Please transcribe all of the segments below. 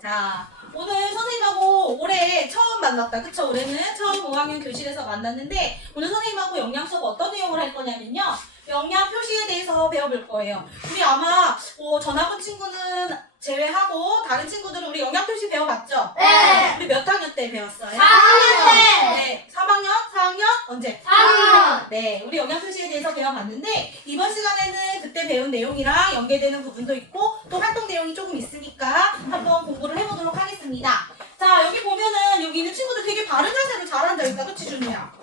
자, 오늘 선생님하고 올해 처음 만났다. 그쵸? 올해는 처음 5학년 교실에서 만났는데 오늘 선생님하고 영양 수업 어떤 내용을 할 거냐면요. 영양 표시에 대해서 배워볼 거예요. 우리 아마 전학온 친구는 제외하고 다른 친구들은 우리 영양 표시 배워봤죠? 네. 우리 몇 학년 때 배웠어요? 4학년 때. 네. 3학년? 4학년? 언제? 4학년. 네. 우리 영양 표시에 대해서 배워봤는데 이번 시간에는 그때 배운 내용이랑 연계되는 부분도 있고 또 활동 내용이 조금 있으니까 한번 공부를 해보도록 하겠습니다. 자, 여기 보면은 여기 있는 친구들 되게 바른 자세로 잘 앉아있다. 그치, 준우야?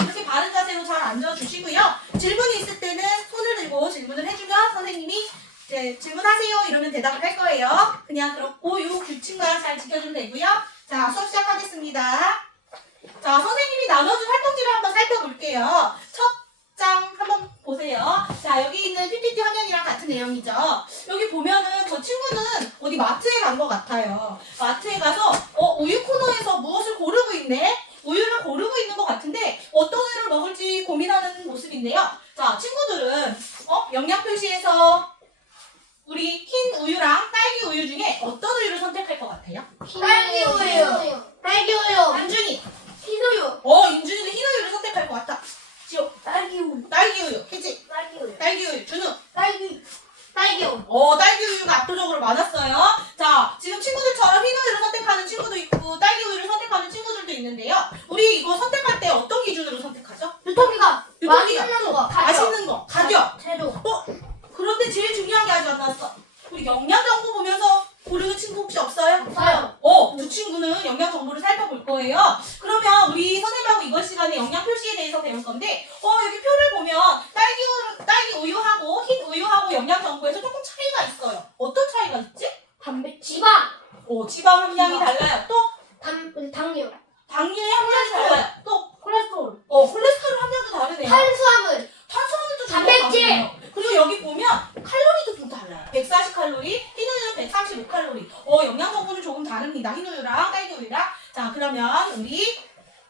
이렇게 바른 자세로 잘 앉아주시고요. 질문이 있을 때는 손을 들고 질문을 해주면 선생님이 이제 질문하세요 이러면 대답을 할 거예요. 그냥 그렇고 요 규칙만 잘 지켜주면 되고요. 자, 수업 시작하겠습니다. 자, 선생님이 나눠준 활동지를 한번 살펴볼게요. 첫 장 한번 보세요. 자, 여기 있는 PPT 화면이랑 같은 내용이죠. 여기 보면은 저 친구는 어디 마트에 간 것 같아요. 마트에 가서 우유 코너에서 무엇을 고르고 있네? 우유를 고르고 있는 것 같은데 어떤 우유를 먹을지 고민하는 모습인데요. 자, 친구들은 영양 표시에서 우리 흰 우유랑 딸기 우유 중에 어떤 우유를 선택할 것 같아요? 딸기 우유. 딸기 우유. 윤준이. 흰 우유. 윤준이도 흰 우유를 선택할 것 같다. 지호. 딸기 우유. 딸기 우유. 그치? 딸기 우유. 딸기 우유. 준우. 딸기 우유. 딸기 우유가 압도적으로 많았어요. 자, 지금 친구들처럼 흰 우유를 선택하는 친구도 있고 딸기 우유를 선택하는 친구들도 있는데요. 우리 이거 선택할 때 어떤 기준으로 선택하죠? 유통기간. 유통기간. 맛있는 거. 맛있는 거, 가격. 재료. 그런데 제일 중요한 게 아직 안 나왔어. 우리 영양 정보 보면서 고르는 친구 혹시 없어요? 없어요. 두 친구는 영양 정보를 살펴볼 거예요. 그러면 우리 선생님하고 이번 시간에 영양 표시에 대해서 배울 건데, 여기 표를 보면 딸기 우유하고 흰 우유하고 영양 정보에서 조금 차이가 있어요. 어떤 차이가 있지? 지방. 지방 함량이 달라요. 또 당류. 당류의 함량이 달라요. 또 콜레스테롤. 콜레스테롤 함량도 다르네요. 탄수화물. 탄수화물도 좀 단백질. 다르네요. 그리고 여기 보면 칼로리도 좀 달라요. 140칼로리, 흰 우유는 135칼로리. 영양 정보는 조금 다릅니다. 흰 우유랑 딸기 우유랑. 자, 그러면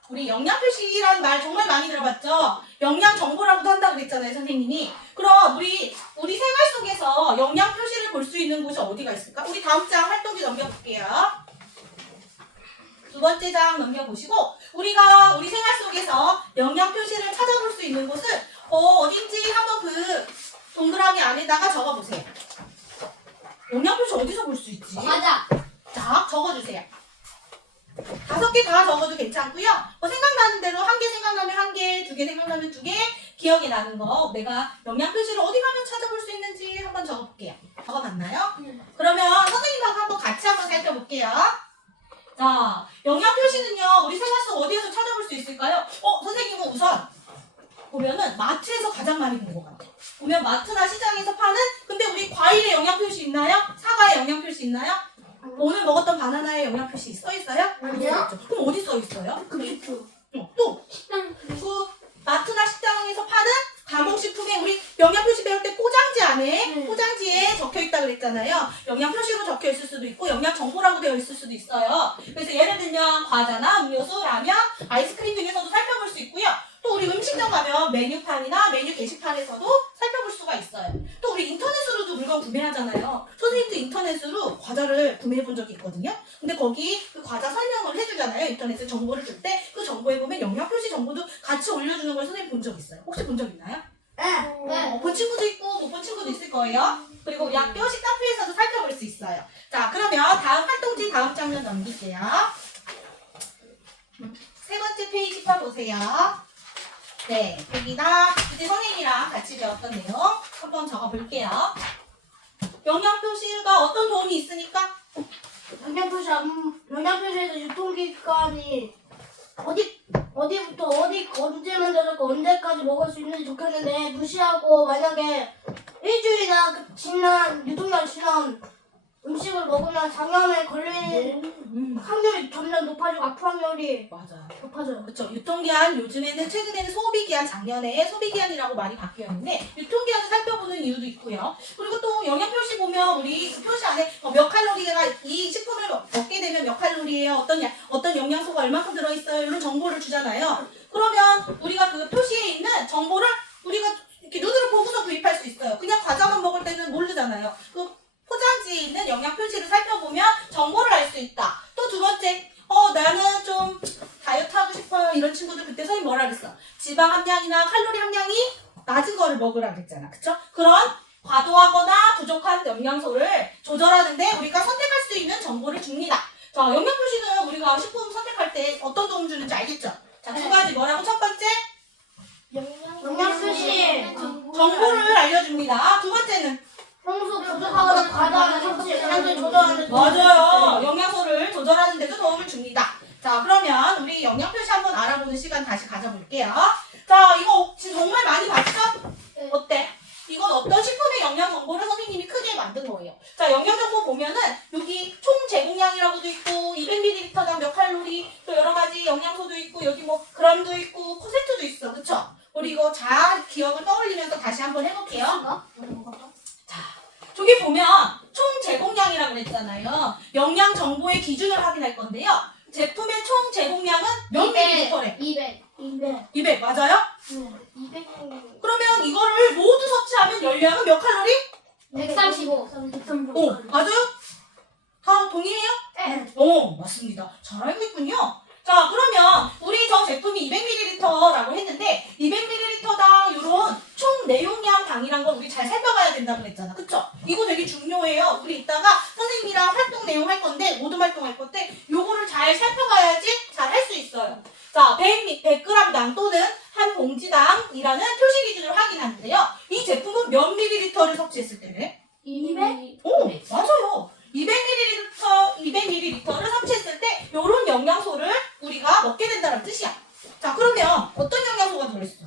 우리 영양 표시라는 말 정말 많이 들어봤죠? 영양 정보라고도 한다고 그랬잖아요, 선생님이. 그럼 우리 생활 속에서 영양 표시를 볼 수 있는 곳이 어디가 있을까? 우리 다음 장 활동지 넘겨볼게요. 두 번째 장 넘겨보시고 우리가 우리 생활 속에서 영양 표시를 찾아볼 수 있는 곳은 어딘지 한번 그 동그라미 안에다가 적어보세요. 영양 표시 어디서 볼 수 있지? 과자. 자, 적어주세요. 5개 다 적어도 괜찮고요. 생각나는 대로 1개 생각나면 1개, 2개 생각나면 2개, 기억이 나는 거 내가 영양 표시를 어디 가면 찾아볼 수 있는지 한번 적어볼게요. 적어봤나요? 그러면 선생님하고 한번 같이 한번 살펴볼게요. 자, 영양 표시는요, 우리 생활 속 어디에서 찾아볼 수 있을까요? 선생님은 우선 보면은 마트에서 가장 많이 본 것 같아요. 보면 마트나 시장에서 파는, 근데 우리 과일에 영양 표시 있나요? 사과에 영양 표시 있나요? 오늘 먹었던 바나나에 영양 표시 써 있어요? 아니요. 그럼 어디 써 있어요? 급식주. 또 식당. 그 마트나 식당에서 파는 가공식품에 우리 영양 표시 배울 때 포장지 안에 포장지에 적혀 있다 그랬잖아요. 영양 표시로 적혀 있을 수도 있고 영양 정보라고 되어 있을 수도 있어요. 그래서 예를 들면 과자나 음료수, 라면, 아이스크림 등에서도 살펴볼 수 있고요. 또 우리 음식점 가면 메뉴판이나 메뉴 게시판에서도 살펴볼 수가 있어요. 또 우리 인터넷으로도 물건 구매하잖아요. 선생님도 인터넷으로 과자를 구매해 본 적이 있거든요. 근데 거기 그 과자 설명을 해주잖아요. 인터넷에 정보를 줄 때 그 정보에 보면 영양 표시 정보도 같이 올려주는 걸 선생님 본 적 있어요. 혹시 본 적 있나요? 네. 본 친구도 있고 못 본 친구도 있을 거예요. 그리고 우리 학교 식단표에서도 살펴볼 수 있어요. 자, 그러면 다음 활동지 다음 장면 넘길게요. 세 번째 페이지 펴보세요. 네, 여기다 이제 선생님이랑 같이 배웠던 내용 한번 적어볼게요. 영양 표시가 어떤 도움이 있으니까? 영양표시에서 유통기간이 어디부터 언제 만들었고 언제까지 먹을 수 있는지 적혔는데 무시하고 만약에 일주일이나 지난 유통기간 지난 음식을 먹으면 장염에 걸릴 확률이 점점 높아지고 아플 확률이 맞아요. 높아져요. 그렇죠. 유통기한 요즘에는 최근에는 소비기한 작년에 소비기한이라고 많이 바뀌었는데 유통기한을 살펴보는 이유도 있고요. 그리고 또 영양표시 보면 우리 그 표시 안에 몇 칼로리가 이 식품을 먹게 되면 몇 칼로리예요. 어떤 영양소가 얼마큼 들어있어요. 이런 정보를 주잖아요. 그러면 우리가 그 표시에 있는 정보를 우리가 이렇게 눈으로 보고서 구입할 수 있어요. 그냥 과자만 먹을 때는 모르잖아요. 그 포장지에 있는 영양 표시를 살펴보면 정보를 알 수 있다. 또 두 번째, 나는 좀 다이어트 하고 싶어요. 이런 친구들 그때 선생님 뭐라 그랬어? 지방 함량이나 칼로리 함량이 낮은 거를 먹으라 그랬잖아. 그쵸? 그런 과도하거나 부족한 영양소를 조절하는데 우리가 선택할 수 있는 정보를 줍니다. 자, 영양표시는 우리가 식품 선택할 때 어떤 도움 주는지 알겠죠? 자, 두 가지 뭐라고? 첫 번째, 영양표시. 정보를 알려줍니다. 두 번째는 평소 부족하거나 과다한 섭취, 영양소 조절하는 맞아요. 영양소를 조절하는 데도 도움을 줍니다. 자, 그러면 우리 영양표시 한번 알아보는 시간 다시 가져볼게요. 자, 이거 지금 정말 많이 봤죠? 어때? 이건 어떤 식품의 영양 정보를 선생님이 크게 만든 거예요. 자, 영양 정보 보면은 여기 총 제공량이라고도 있고 200ml당 몇 칼로리, 또 여러 가지 영양소도 있고 여기 뭐 그램도 있고 퍼센트도 있어. 그쵸? 우리 이거 잘 기억을 떠올리면서 다시 한번 해볼게요. 저기 보면 총 제공량이라고 그랬잖아요. 영양 정보의 기준을 확인할 건데요. 제품의 총 제공량은 몇 밀리리터래? 200. 200 맞아요? 200. 그러면 이거를 모두 섭취하면 열량은 몇 칼로리? 135. 맞아요? 다 동의해요? 네. 맞습니다. 잘 알고 있군요. 자, 그러면 우리 저 제품이 200ml라고 했는데 200ml당 이런 총 내용량 당이란 걸 우리 잘 살펴봐야 된다고 그랬잖아. 그쵸? 이거 되게 중요해요. 우리 이따가 선생님이랑 활동 내용 할 건데 모든 활동 할 건데 요거를 잘 살펴봐야지 잘 할 수 있어요. 자, 100g당 또는 한 봉지당이라는 표시 기준을 확인하는데요. 이 제품은 몇 밀리리터를 섭취했을 때래? 200? 맞아요. 200ml를 섭취했을 때 이런 영양소를 우리가 먹게 된다는 뜻이야. 자, 그러면 어떤 영양소가 들어있어?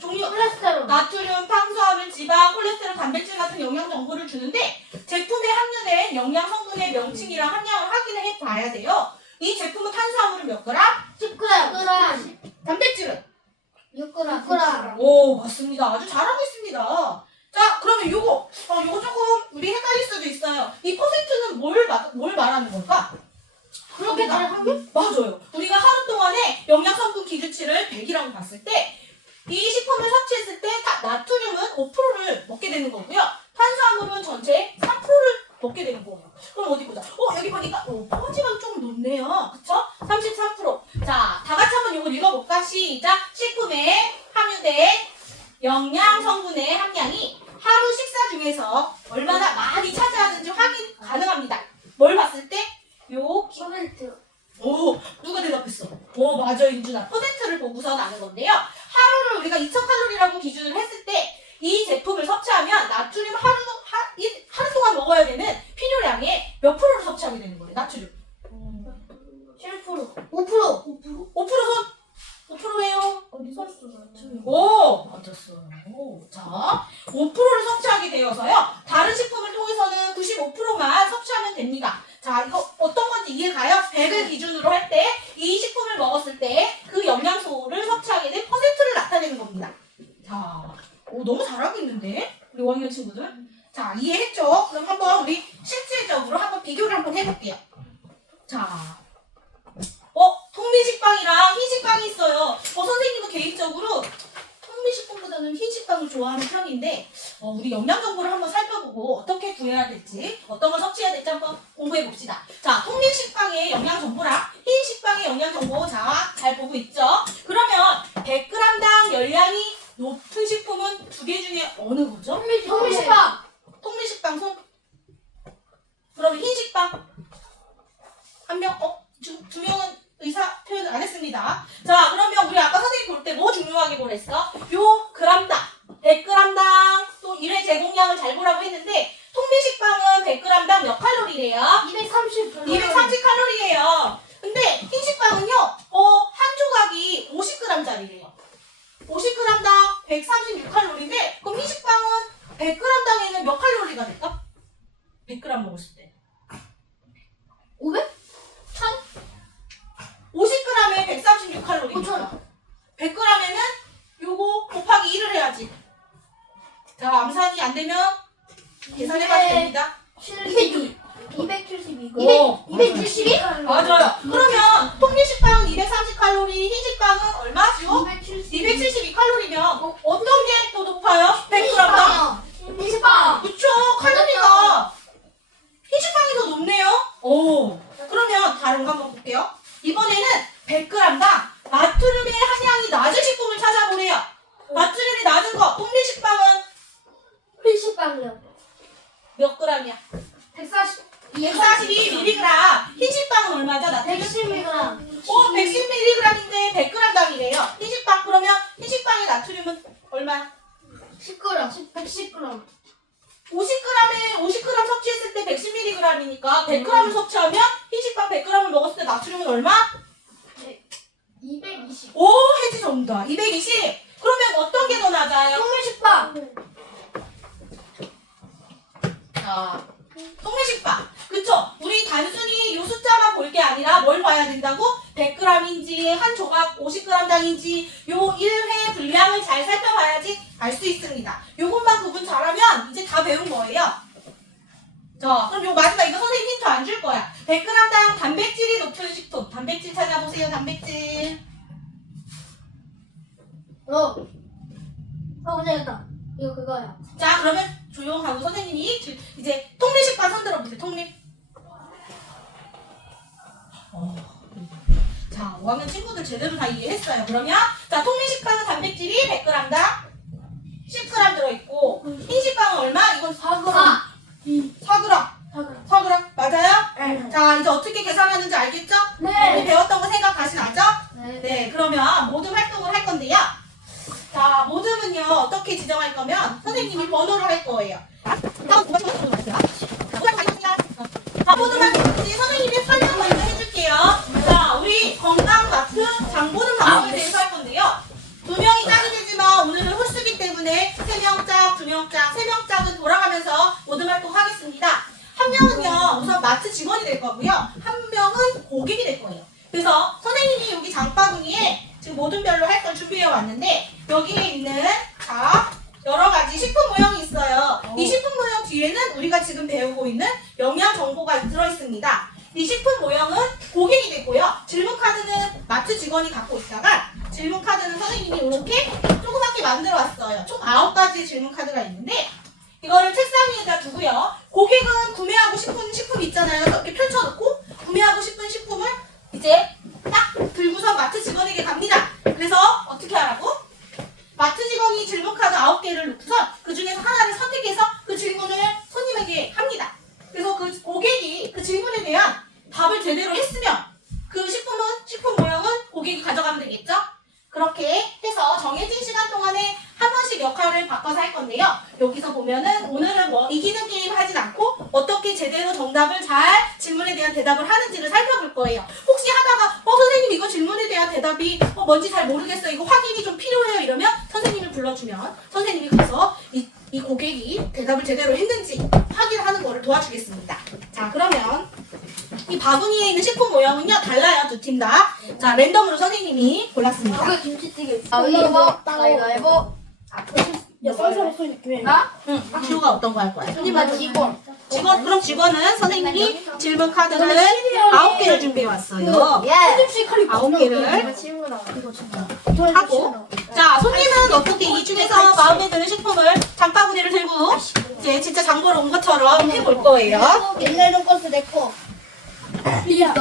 종류, 콜레스테롤. 나트륨, 탄수화물, 지방, 콜레스테롤, 단백질 같은 영양 정보를 주는데 제품에 함유된 영양 성분의 명칭이랑 함량을 확인해 봐야 돼요. 이 제품은 탄수화물은 몇 그램? 10g. 단백질은? 6g. 오, 맞습니다. 아주 잘하고 있습니다. 자, 그러면 요거 조금 우리 헷갈릴 수도 있어요. 이 퍼센트는 뭘 말하는 걸까? 그렇게 잘 하면? 맞아요. 우리가 하루 동안에 영양 성분 기준치를 100이라고 봤을 때 이 식품을 섭취했을 때 나트륨은 5%를 먹게 되는 거고요. 탄수화물은 전체 3%를 먹게 되는 거예요. 그럼 어디 보자. 여기 보니까 포지방이 조금 높네요. 그쵸? 33%. 자, 다 같이 한번 이걸 읽어볼까? 시작. 식품에 함유된 영양 성분의 함량이 하루 식사 중에서 얼마나 많이 차지하는지 확인 가능합니다. 뭘 봤을 때? 퍼센트. 누가 대답했어? 맞아요, 인준아. 퍼센트를 보고서 나는 건데요. 하루를 우리가 2000칼로리라고 기준을 했을 때 이 제품을 섭취하면 나트륨 하루 동안 먹어야 되는 필요량의 몇 프로를 섭취하게 되는 거예요, 나트륨? 7%. 5%. 5% 손? 5%예요? 어디서 했어? 맞았어요. 자, 5%를 섭취하게 되어서요. 다른 식품을 통해서는 95%만 섭취하면 됩니다. 자, 이거 어떤 건지 이해가요? 100을 기준으로 할 때 이 식품을 먹었을 때 그 영양소를 섭취하게 된 퍼센트를 나타내는 겁니다. 자, 너무 잘하고 있는데? 우리 5학년 친구들? 자, 이해했죠? 그럼 한번 우리 실질적으로 한번 비교를 한번 해볼게요. 자, 통밀식빵이랑 흰식빵이 있어요. 선생님은 개인적으로 통밀식빵보다는 흰식빵을 좋아하는 편인데 우리 영양 정보를 한번 살펴보고 어떻게 구해야 될지 어떤 걸 섭취해야 될지 한번 공부해 봅시다. 자, 통밀식빵의 영양 정보랑 흰식빵의 영양 정보 잘 보고 있죠? 그러면 100g당 열량이 높은 식품은 두 개 중에 어느 거죠? 통밀식빵. 통밀식빵 손. 그러면 흰식빵 한 명, 두 명은 의사 표현 안 했습니다. 자, 그러면 우리 아까 선생님 볼 때 뭐 중요하게 보랬어? 요 그램당, 100g당 또 1회 제공량을 잘 보라고 했는데 통밀식빵은 100g당 몇 칼로리래요? 230칼로리예요. 근데 흰식빵은요, 한 조각이 50g짜리래요. 50g당 136칼로리인데 그럼 흰식빵은 100g당에는 몇 칼로리가 될까? 100g 먹었을 때. 500? 50g에 136칼로리입니다. 100g에는 요거 곱하기 1을 해야지. 자, 암산이 안 되면 계산해봐도 됩니다. 272. 272? 맞아요. 그러면 통밀식빵은 230칼로리, 흰식빵은 얼마죠? 272칼로리면 어떤 게 더 높아요? 100g당? 흰식빵. 그쵸, 칼로리가 흰식빵이 더 높네요. 몇 g이야? 142mg. 흰식빵은 얼마죠? 나 110mg. 110mg인데 100g당이래요. 흰식빵 그러면 흰식빵의 나트륨은 얼마야? 10g. 110g. 50g 섭취했을 때 110mg이니까 100g을 섭취하면 흰식빵 100g을 먹었을 때 나트륨은 얼마? 220. 오, 혜지 정답. 220. 그러면 어떤 게 더 낮아요? 통밀식빵. 통밀식빵. 그쵸? 우리 단순히 이 숫자만 볼 게 아니라 뭘 봐야 된다고? 100g인지 한 조각 50g당인지 요 1회 분량을 잘 살펴봐야지 알 수 있습니다. 요것만 구분 잘하면 이제 다 배운 거예요. 자, 그럼 요 마지막 이거 선생님 힌트 안 줄 거야. 100g당 단백질이 높은 식품. 단백질 찾아보세요. 단백질. 문제겠다. 이거 그거야. 자, 그러면 조용하고 선생님이 이제 통밀식빵 손들어 보세요. 통밀. 자, 5학년 친구들 제대로 다 이해했어요. 그러면 자, 통밀식빵은 단백질이 100g당 10g 들어있고 흰식빵은 얼마? 이건 4g. 4g. 맞아요? 네. 자, 이제 어떻게 계산하는지 알겠죠? 네. 우리 배웠던 거 생각 다시 나죠? 네. 네, 그러면 모듬 활동을 할 건데요. 자, 모듬은요, 어떻게 지정할 거면 선생님이 번호를 할 거예요. 자, 모듬은 선생님이 설명 먼저 해줄게요. 자, 우리 건강 마트 장 보는 방법에 대해서 할 건데요. 2명이 짝이 되지만 오늘은 홀수기 때문에 3명 짝, 2명 짝, 3명 짝은 돌아가면서 모듬 활동 하겠습니다. 한 명은요, 우선 마트 직원이 될 거고요. 한 명은 고객이 될 거예요. 그래서 선생님이 여기 장바구니에 지금 모듬별로 할 걸 준비해 왔는데 여기에 있는 자 여러 가지 식품 모형이 있어요. 이 식품 모형 뒤에는 우리가 지금 배우고 있는 영양 정보가 들어 있습니다. 이 식품 모형은 고객이 되고요. 질문 카드는 마트 직원이 갖고 있다가 질문 카드는 선생님이 이렇게 조그맣게 만들어 왔어요. 총 9가지 질문 카드가 있는데 이거를 책상 위에다 두고요. 고객은 구매하고 싶은 식품 있잖아요. 이렇게 펼쳐놓고 구매하고 싶은 식품을 이제 딱 들고서 마트 직원에게 갑니다. 그래서 어떻게 하라고? 마트 직원이 질문 카드 9개를 놓고서 그 중에서 하나를 선택해서 그 질문을 손님에게 합니다. 그래서 그 고객이 그 질문에 대한 답을 제대로 했으면 그 식품 모형은 고객이 가져가면 되겠죠? 그렇게 해서 정해진 시간 동안에 한 번씩 역할을 바꿔서 할 건데요. 여기서 보면은 오늘은 뭐 이기는 게임 하진 않고 어떻게 제대로 정답을 잘 질문에 대한 대답을 하는지를 살펴볼 거예요. 혹시 하다가 선생님 이거 질문에 대한 대답이 뭔지 잘 모르겠어요. 이거 확인이 좀 필요해요. 이러면 선생님을 불러주면 선생님이 가서 이 고객이 대답을 제대로 했는지 확인하는 거를 도와주겠습니다. 자, 그러면 이 바구니에 있는 식품 모형은요 달라요. 두 팀 다. 자, 랜덤으로 선생님이 골랐습니다. 김치찌개. 가위바위보. 야, 썰썰 소리 느낌이. 응, 지호가 어떤 거 할 거야? 손님아 직원. 그럼 직원은 선생님이 질문 카드를 9개를 준비해 왔어요. 예. 9개를 하고 자, 손님은 어떻게 이 중에서 마음에 드는 식품을 장바구니를 들고 이제 진짜 장 보러 온 것처럼 해볼 거예요. 옛날 돈가스 내 거. 피자.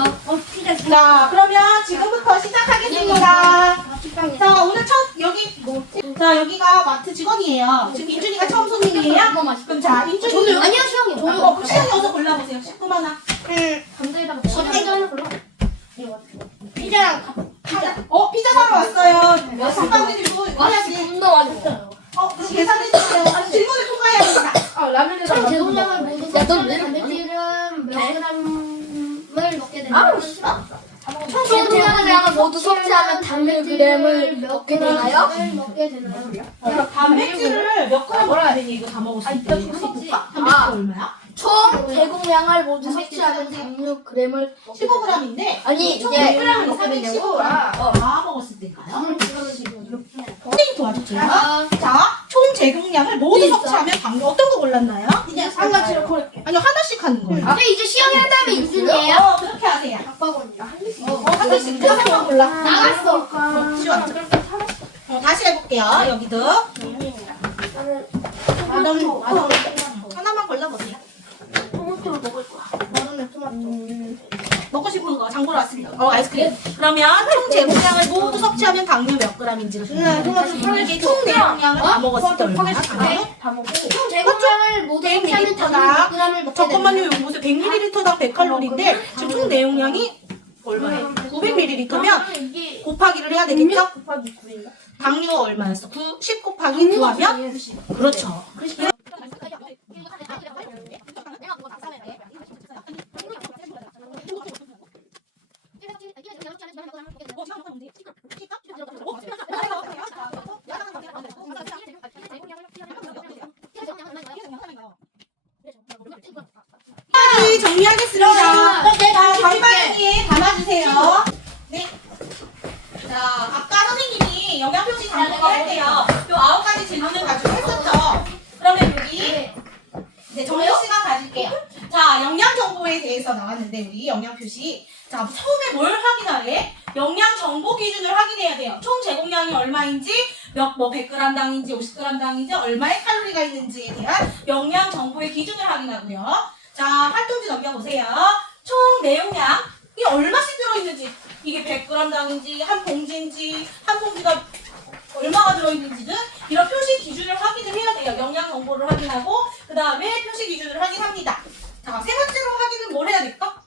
피자. 자, 그러면 지금부터 시작하겠습니다. 자, 오늘 자, 여기가 마트 직원이에요. 지금 인준이가 처음 손님이에요? 그럼 자, 인준이. 아니요, 시영이. 그럼 시간이 어서 골라보세요. 식품 하나. 감자에다가 피자. 피자랑 피자 사러 왔어요. 장바구니 들고 해야지. 분도 맛있어요. 그럼 계산해주세요. 질문을 통과해야 됩니다. 총 제공량을 모두 단백질은 몇 g을 먹게 되나요? 총 제공량을 모두 섭취하면 단백질을 몇 되나요? 먹게 되나요? 단백질을 몇 그램 먹어야 되니 이거 다 먹었을 때. 한번 볼까? 단백질 얼마야? 총 제공량을 모두 섭취하면 당류g을 15g인데 아니 총 이게 100g 이상이 15g. 다 먹었을 때인가요? 선생님 도와주세요. 자, 총 제공량을 모두 섭취하면 방금 어떤 거 골랐나요? 그냥 한 가지로 고를게. 아니요, 하나씩 하는 거예요. 근데 이제 시영이 한 다음에 인준이에요? 그렇게 하세요. 박박원이야. 하나씩 하나만 골라. 나갔어. 지웠죠? 다시 해볼게요. 여기도. 하나만 골라보세요. 토마토를 먹을 거야. 나는 토마토. 먹고 싶은 거 장보러 왔습니다. 아이스크림. 그러면 총 제공량을 모두 섭취하면 당류 몇 g인지를 이게 총 내용량을 다 먹었을 때 얼마나? 다 먹고. 총 제공량을 모두 섭취하면 100ml당 잠깐만요. 여기 보세요. 100ml당 100칼로리인데 지금 총 내용량이 얼마예요? 900ml면 곱하기를 해야 되겠죠? 당류가 얼마였어? 10 곱하기 9 하면? 그렇죠. 정리하겠습니다. 자, 반반에 담아주세요. 네. 자, 아까 선생님이 영양표시 작성을 할 때요. 요 9가지 질문을 가지고 했었죠. 그러면 여기 이제 정리 시간 가질게요. 자, 영양 정보에 대해서 나왔는데 우리 영양표시. 자, 처음에 뭘 확인하래? 영양 정보 기준을 확인해야 돼요. 총 제공량이 얼마인지, 뭐 100g당인지 50g당인지 얼마의 칼로리가 있는지에 대한 영양 정보의 기준을 확인하고요. 자, 활동지 넘겨보세요. 총 내용량, 이 얼마씩 들어있는지, 이게 100g당인지, 한 봉지인지, 한 봉지가 얼마가 들어있는지 등 이런 표시 기준을 확인을 해야 돼요. 영양 정보를 확인하고, 그 다음에 표시 기준을 확인합니다. 자, 세 번째로 확인은 뭘 해야 될까?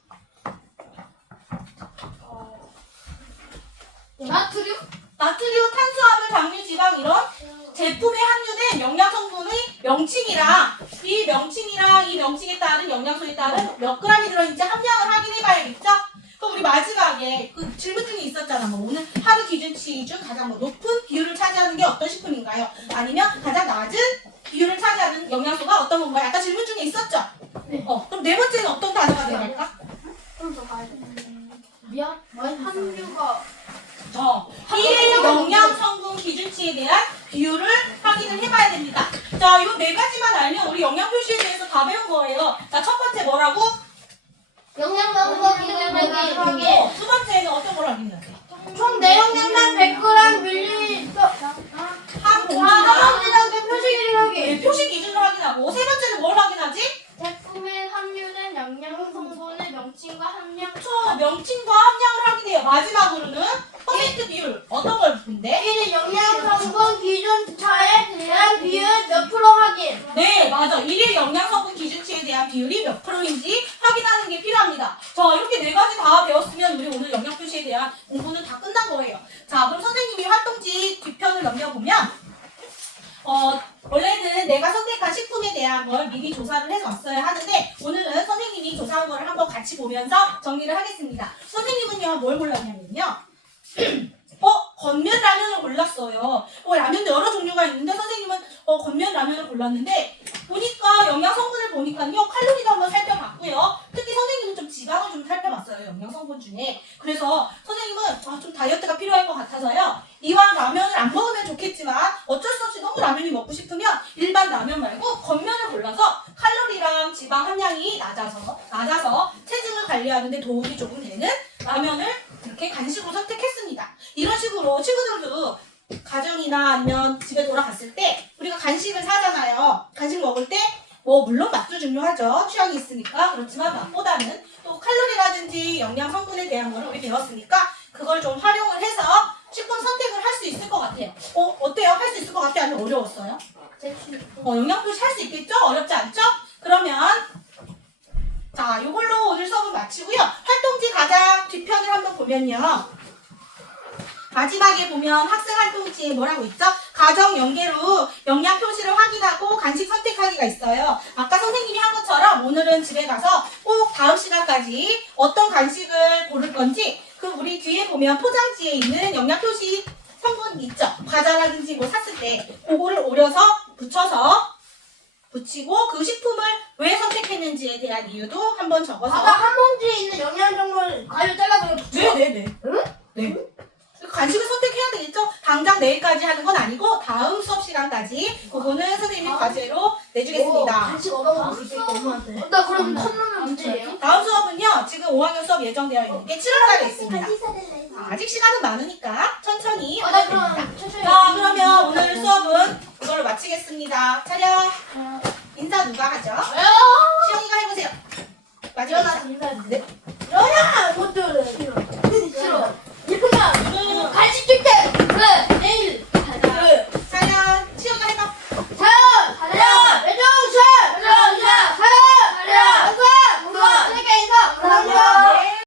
나트륨? 나트륨, 탄수화물, 당류, 지방 이런 제품에 함유된 영양 성분의 명칭이랑 이 명칭에 따른 영양소에 따른 몇 g이 들어있는지 함량을 확인해 봐야겠죠? 그럼 우리 마지막에 그 질문 중에 있었잖아. 뭐 오늘 하루 기준치 중 가장 뭐 높은 비율을 차지하는 게 어떤 식품인가요? 아니면 가장 낮은 비율을 차지하는 영양소가 어떤 건가요? 아까 질문 중에 있었죠? 네. 그럼 네 번째는 어떤 단어가 들어갈까? 미안. 함유가 일일 영양 성분 기준치에 대한 비율을 확인을 해봐야 됩니다. 자, 이 네 가지만 알면 우리 영양 표시에 대해서 다 배운 거예요. 자, 첫 번째 뭐라고? 영양 정보 기준하기 두 번째는 어떤 걸 확인해야 돼? 총 내용량당 100g 밀리리터 한 봉지당 하방지당 표시 기준하기 네, 표시 기준을 확인하고 세 번째는 뭘 확인하지? 제품에 함유된 영양 성분의 명칭과 함량 명칭과 함량을 확인해요. 마지막으로는 퍼센트 비율 어떤 걸 본대? 1일 영양 성분 기준차에 대한 비율 몇 프로 확인. 네, 맞아. 일일 영양 성분 기준치에 대한 비율이 몇 프로인지 확인하는 게 필요합니다. 자, 이렇게 네 가지 다 배웠으면 우리 오늘 영양 표시에 대한 공부는 다 끝난 거예요. 자, 그럼 선생님이 활동지 뒷편을 넘겨보면 원래는 내가 선택한 식품에 대한 걸 미리 조사를 해서 왔어야 하는데 오늘은 선생님이 조사한 거를 한번 같이 보면서 정리를 하겠습니다. 선생님은요, 뭘 골랐냐면요. 건면 라면을 골랐어요. 라면도 여러 종류가 있는데 선생님은 건면 라면을 골랐는데 보니까 영양 성분을 보니까요. 칼로리도 한번 살펴봤고요. 특히 선생님은 좀 지방을 좀 살펴봤어요. 영양 성분 중에. 그래서 선생님은 좀 다이어트가 필요할 것 같아서요. 이왕 라면을 안 먹으면 좋겠지만 어쩔 수 없이 너무 라면이 먹고 싶으면 일반 라면 말고 건면을 골라서 칼로리랑 지방 함량이 낮아서 체중을 관리하는 데 도움이 조금 되는 라면을 이렇게 간식으로 선택했습니다. 이런 식으로 친구들도 가정이나 아니면 집에 돌아갔을 때 우리가 간식을 사잖아요. 간식 먹을 때 뭐 물론 맛도 중요하죠. 취향이 있으니까. 그렇지만 맛보다는 또 칼로리라든지 영양 성분에 대한 걸 우리 배웠으니까 그걸 좀 활용을 해서 식품 선택을 할 수 있을 것 같아요. 어때요? 할 수 있을 것 같아요? 아니면 어려웠어요? 영양 표시 할 수 있겠죠? 어렵지 않죠? 그러면 자, 이걸로 오늘 수업을 마치고요. 활동지 가장 뒷편을 한번 보면요. 마지막에 보면 학생 활동지에 뭐라고 있죠? 가정 연계로 영양 표시를 확인하고 간식 선택하기가 있어요. 아까 선생님이 한 것처럼 오늘은 집에 가서 꼭 다음 시간까지 어떤 간식을 고를 건지 그 우리 뒤에 보면 포장지에 있는 영양 표시 성분 있죠? 과자라든지 뭐 샀을 때 그거를 오려서 붙이고 그 식품을 왜 선택했는지에 대한 이유도 한번 적어서 아까 한 봉지에 있는 영양 정보를 가위로 잘라서 붙여. 네네네. 응? 네. 간식을 선택해야 되겠죠? 당장 내일까지 하는 건 아니고 다음 수업 시간까지 그거는 선생님이 과제로 내주겠습니다. 간식 얻어서 물게 엄마한테. 나 그럼 컵라면 문제예요? 다음 수업은요. 지금 5학년 수업 예정되어 있는 게 7월달에 있습니다. 아직 시간은 많은니까 천천히 나 하면 됩니다. 그럼 천천히. 자, 그러면 오늘 수업은 이걸로 마치겠습니다. 차렷. 인사 누가 하죠? 시영이가 해보세요. 마지막 인사. 일어나서 인사해주세요. 네. 일어나! 못 들어. 싫어. 예쁘면.